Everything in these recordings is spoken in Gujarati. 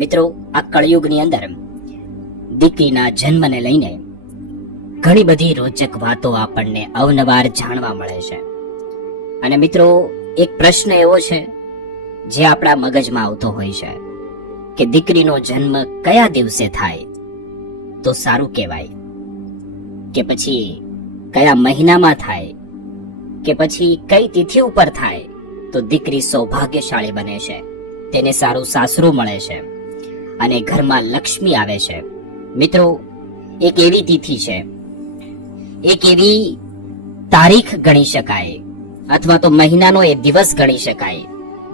મિત્રો, આ કળયુગની અંદર દીકરીના જન્મને લઈને ઘણી બધી રોચક વાતો આપણને અવનવાર જાણવા મળે છે. અને મિત્રો, એક પ્રશ્ન એવો છે જે આપણા મગજમાં આવતો હોય છે કે દીકરીનો જન્મ કયા દિવસે થાય તો સારું કહેવાય, કે પછી કયા મહિનામાં થાય, કે પછી કઈ તિથિ ઉપર થાય તો દીકરી સૌભાગ્યશાળી બને છે, તેને સારું સાસરું મળે છે અને ઘરમાં લક્ષ્મી આવે છે. મિત્રો, એક એવી તિથિ છે, એક એવી તારીખ ગણી શકાય અથવા તો મહિનાનો એ દિવસ ગણી શકાય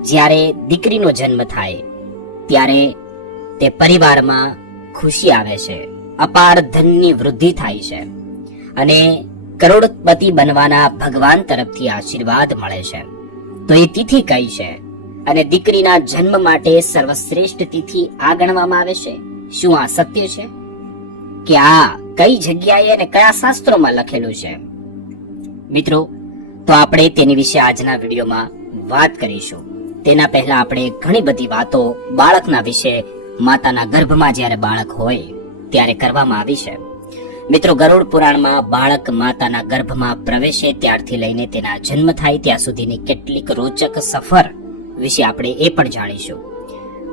જ્યારે દીકરીનો જન્મ થાય ત્યારે તે પરિવારમાં ખુશી આવે છે, અપાર ધનની વૃદ્ધિ થાય છે અને કરોડપતિ બનવાના ભગવાન તરફથી આશીર્વાદ મળે છે. તો એ તિથિ કઈ છે અને દીકરીના જન્મ માટે સર્વશ્રેષ્ઠ તિથિ આ ગણવામાં આવે છે? શું આ સત્ય છે કે આ કઈ જગ્યાએ અને કયા શાસ્ત્રોમાં લખેલું છે? મિત્રો, તો આપણે તેની વિશે આજના વિડીયોમાં વાત કરીશું. તેના પહેલા આપણે ઘણી બધી વાતો બાળકના વિશે માતાના ગર્ભમાં જ્યારે બાળક હોય ત્યારે કરવામાં આવી છે. મિત્રો, ગરુડ પુરાણમાં બાળક માતાના ગર્ભમાં પ્રવેશે ત્યારથી લઈને તેના જન્મ થાય ત્યાં સુધીની કેટલીક રોચક સફર વિશે આપણે એ પણ જાણીશું.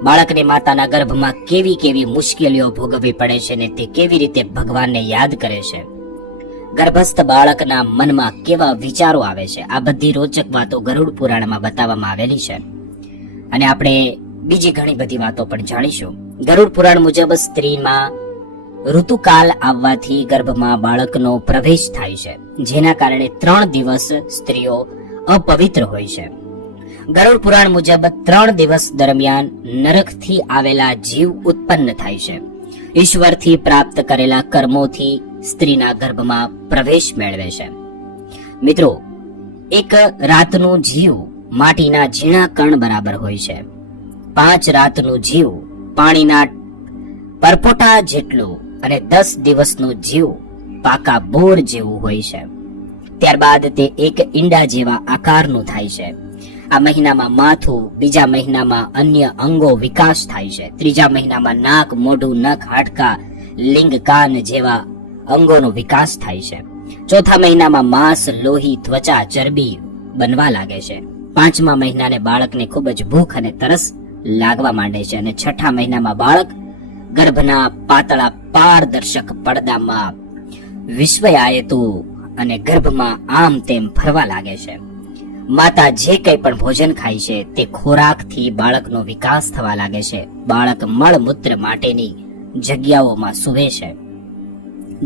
બાળકને માતાના ગર્ભમાં કેવી કેવી મુશ્કેલીઓ ભોગવવી પડે છે ને તે કેવી રીતે ભગવાનને યાદ કરે છે, ગર્ભસ્થ બાળકના મનમાં કેવા વિચારો આવે છે, આ બધી રોચક વાતો ગરુડ પુરાણમાં બતાવવામાં આવેલી છે. અને આપણે બીજી ઘણી બધી વાતો પણ જાણીશું. ગરુડ પુરાણ મુજબ સ્ત્રીમાં ઋતુકાલ આવવાથી ગર્ભમાં બાળકનો પ્રવેશ થાય છે, જેના કારણે 3 દિવસ સ્ત્રીઓ અપવિત્ર હોય છે. ગરુડ પુરાણ મુજબ 3 દિવસ દરમિયાન નરકથી આવેલા જીવ ઉત્પન્ન થાય છે. ઈશ્વરથી પ્રાપ્ત કરેલા કર્મોથી સ્ત્રીના ગર્ભમાં પ્રવેશ મેળવે છે. મિત્રો, એક રાતનું જીવ માટીના ઝીણા કણ બરાબર હોય છે. 5 રાતનું જીવ પાણીના પરપોટા જેટલું અને 10 દિવસનું જીવ પાકા બોર જેવું હોય છે. ત્યારબાદ તે એક ઈંડા જેવા આકારનું થાય છે. આ મહિનામાં માથું, બીજા મહિનામાં અન્ય અંગો વિકાસ થાય છે, ત્રીજા મહિનામાં નાક, મોઢું, નખ, હાડકા, લિંગ, કાન જેવા અંગોનો વિકાસ થાય છે. ચોથા મહિનામાં માંસ, લોહી, ત્વચા, ચરબી બનવા લાગે છે. 5મા મહિનાને બાળકને ખૂબ જ ભૂખ અને તરસ લાગવા માંડે છે અને 6ઠા મહિનામાં બાળક ગર્ભના પાતળા પારદર્શક પડદામાં વિશ્વયાયતું અને ગર્ભમાં આમ તેમ ફરવા લાગે છે. માતા જે કંઈ પણ ભોજન ખાય છે તે ખોરાકથી બાળકનો વિકાસ થવા લાગે છે. બાળક મળમૂત્ર માટેની જગ્યાઓમાં સૂવે છે,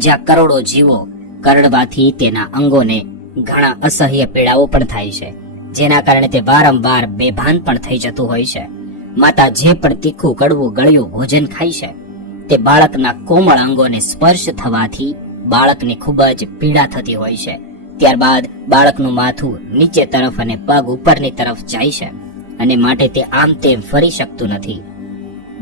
જ્યાં કરોડો જીવો કરડવાથી તેના અંગોને ઘણા અસહ્ય પીડાઓ પણ થાય છે, જેના કારણે તે વારંવાર બેભાન પણ થઈ જતું હોય છે. માતા જે પણ તીખું, કડવું, ગળ્યું ભોજન ખાય છે તે બાળકના કોમળ અંગોને સ્પર્શ થવાથી બાળકને ખૂબ જ પીડા થતી હોય છે. ત્યારબાદ બાળકનું માથું નીચે તરફ અને પગ ઉપરની તરફ જાય છે અને માટે તે આમ તેમ ફરી શકતું નથી.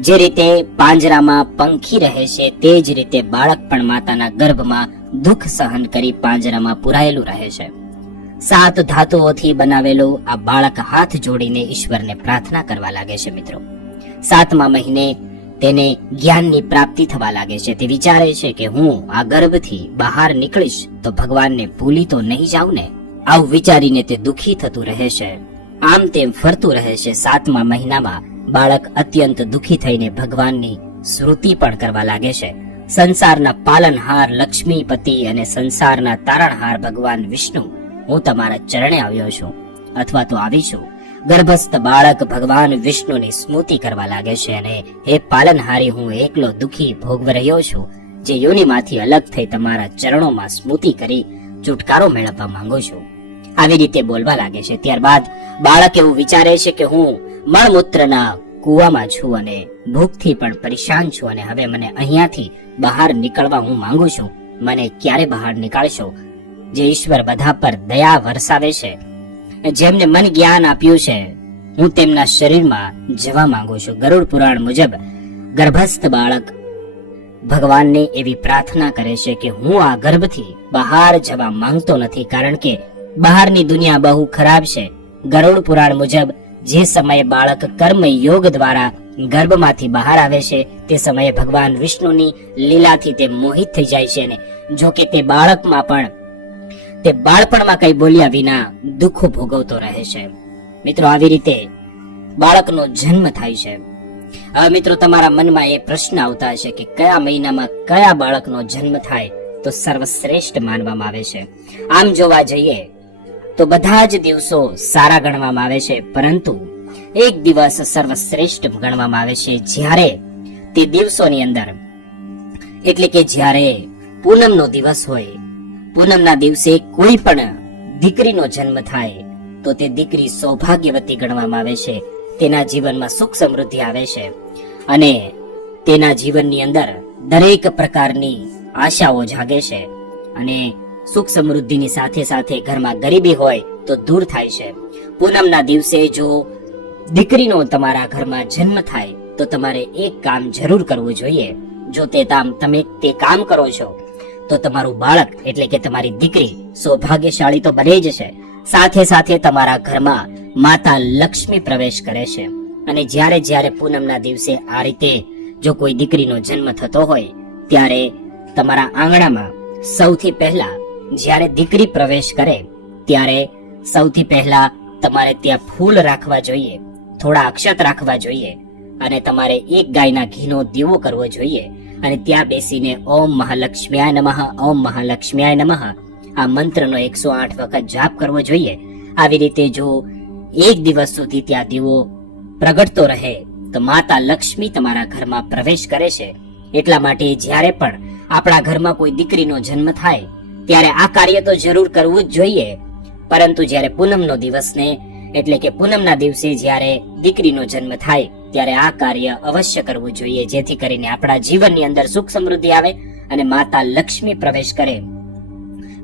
જે રીતે પાંજરામાં પંખી રહે છે તે જ રીતે બાળક પણ માતાના ગર્ભમાં દુઃખ સહન કરી પાંજરામાં પુરાયેલું રહે છે. 7 ધાતુઓથી બનાવેલું આ બાળક હાથ જોડીને ઈશ્વરને પ્રાર્થના કરવા લાગે છે. મિત્રો, 7મા મહિને તેને જ્ઞાનની પ્રાપ્તિ થવા લાગે છે. તે વિચારે છે કે હું આ ગર્ભથી બહાર નીકળીશ તો ભગવાનને ભૂલી તો નહીં જાઉં ને. આવું વિચારીને તે દુઃખી થતું રહે છે, આમ તેમ ફરતું રહે છે. 7મા મહિનામાં બાળક અત્યંત દુઃખી થઈને ભગવાનની સ્મૃતિ પણ કરવા લાગે છે. સંસારના પાલનહાર લક્ષ્મીપતિ અને સંસારના તારણહાર ભગવાન વિષ્ણુ, હું તમારા ચરણે આવ્યો છું અથવા તો આવી છું. ગર્ભસ્થ બાળક ભગવાન વિષ્ણુની સ્મૃતિ કરવા લાગે છે અને હે પાલનહારી, હું એકલો દુઃખી ભોગવી રહ્યો છું, જે યોનિમાંથી અલગ થઈ તમારા ચરણોમાં સ્મૃતિ કરી છુટકારો મેળવવા માંગુ છું. આવી રીતે બોલવા લાગે છે. ત્યારબાદ બાળક એવું વિચારે છે કે હું મળમૂત્રના કૂવામાં છું અને ભૂખથી પણ પરેશાન છું અને હવે મને અહીંયાથી બહાર નીકળવા હું માંગુ છું. મને ક્યારે બહાર નીકાળશો? જે ઈશ્વર બધા પર દયા વરસાવે છે, જેમને મન જ્ઞાન આપ્યું છે, હું તેમના શરીરમાં જવા માંગુ છું. ગરુડ પુરાણ મુજબ ગર્ભસ્થ બાળક ભગવાનને એવી પ્રાર્થના કરે છે કે હું આ ગર્ભથી બહાર જવા માંગતો નથી, કારણ કે બહારની દુનિયા બહુ ખરાબ છે. ગરુડ પુરાણ મુજબ જે સમયે બાળક કર્મ યોગ દ્વારા ગર્ભમાંથી બહાર આવે છે તે સમયે ભગવાન વિષ્ણુની લીલાથી તે મોહિત થઈ જાય છે ને જો કે તે બાળપણમાં કઈ બોલ્યા વિના દુઃખો ભોગવતો રહે છે. મિત્રો, આવી રીતે બાળકનો જન્મ થાય છે. હવે મિત્રો, તમારા મનમાં એ પ્રશ્ન આવતા હશે કે કયા મહિનામાં કયા બાળકનો જન્મ થાય તો સર્વશ્રેષ્ઠ માનવામાં આવે છે. આમ જોવા જઈએ તો બધા જ દિવસો સારા ગણવામાં આવે છે, પરંતુ એક દિવસ સર્વશ્રેષ્ઠ ગણવામાં આવે છે જ્યારે તે દિવસોની અંદર, એટલે કે જ્યારે પૂનમનો દિવસ હોય. પૂનમના દિવસે કોઈ પણ દીકરીનો જન્મ થાય તો તે દીકરી સૌભાગ્યવતી ગણવામાં આવે છે. તેના જીવનમાં સુખ સમૃદ્ધિ આવે છે અને તેના જીવનની અંદર દરેક પ્રકારની આશાઓ જાગે છે અને સુખ સમૃદ્ધિની સાથે સાથે ઘરમાં ગરીબી હોય તો દૂર થાય છે. પૂનમના દિવસે જો દીકરીનો તમારા ઘરમાં જન્મ થાય તો તમારે એક કામ જરૂર કરવું જોઈએ. જો તમે તે કામ કરો છો તો તમારું બાળક એટલે કે તમારી દીકરી સૌભાગ્યશાળી તો બને જ છે, સાથે સાથે તમારા ઘરમાં માતા લક્ષ્મી પ્રવેશ કરે છે. અને જ્યારે પૂનમના દિવસે આ રીતે જો કોઈ દીકરીનો જન્મ થતો હોય ત્યારે તમારા આંગણામાં સૌથી પહેલા જ્યારે દીકરી પ્રવેશ કરે ત્યારે સૌથી પહેલા તમારે ત્યાં ફૂલ રાખવા જોઈએ, થોડા અક્ષત રાખવા જોઈએ અને તમારે એક ગાયના ઘીનો દીવો કરવો જોઈએ અને ત્યાં બેસીને ઓમ મહાલક્ષ્મ્યાય નમઃ, ઓમ મહાલક્ષ્મ્યાય નમઃ આ મંત્રનો 108 વખત જાપ કરવો જોઈએ. આવી રીતે જો એક દિવસ સુધી ત્યાં દીવો પ્રગટતો રહે તો માતા લક્ષ્મી તમારા ઘરમાં પ્રવેશ કરે છે. એટલા માટે જ્યારે પણ આપણા ઘરમાં કોઈ દીકરીનો જન્મ થાય ત્યારે આ કાર્ય તો જરૂર કરવું જ જોઈએ, પરંતુ જ્યારે પૂનમનો દિવસને એટલે કે પૂનમના દિવસે જ્યારે દીકરીનો જન્મ થાય ત્યારે આ કાર્ય અવશ્ય કરવું જોઈએ, જેથી કરીને આપણા જીવનની અંદર સુખ સમૃદ્ધિ આવે અને માતા લક્ષ્મી પ્રવેશ કરે.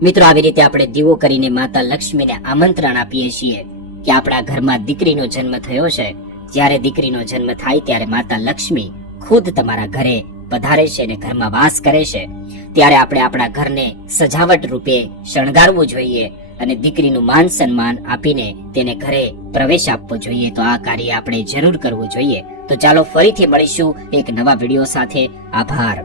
મિત્રો, આવી રીતે આપણે દીવો કરીને માતા લક્ષ્મીને આમંત્રણ આપીએ છીએ કે આપણા ઘરમાં દીકરીનો જન્મ થયો છે. જ્યારે દીકરીનો જન્મ થાય ત્યારે માતા લક્ષ્મી ખુદ તમારા ઘરે પધારે છે અને ઘરમાં વાસ કરે છે. ત્યારે આપણે આપણા ઘરને સજાવટ રૂપે શણગારવું જોઈએ અને દીકરીનું માન સન્માન આપીને તેને ઘરે પ્રવેશ આપવો જોઈએ. તો આ કાર્ય આપણે જરૂર કરવું જોઈએ. તો ચાલો ફરીથી મળીશું એક નવા વિડીયો સાથે. આભાર.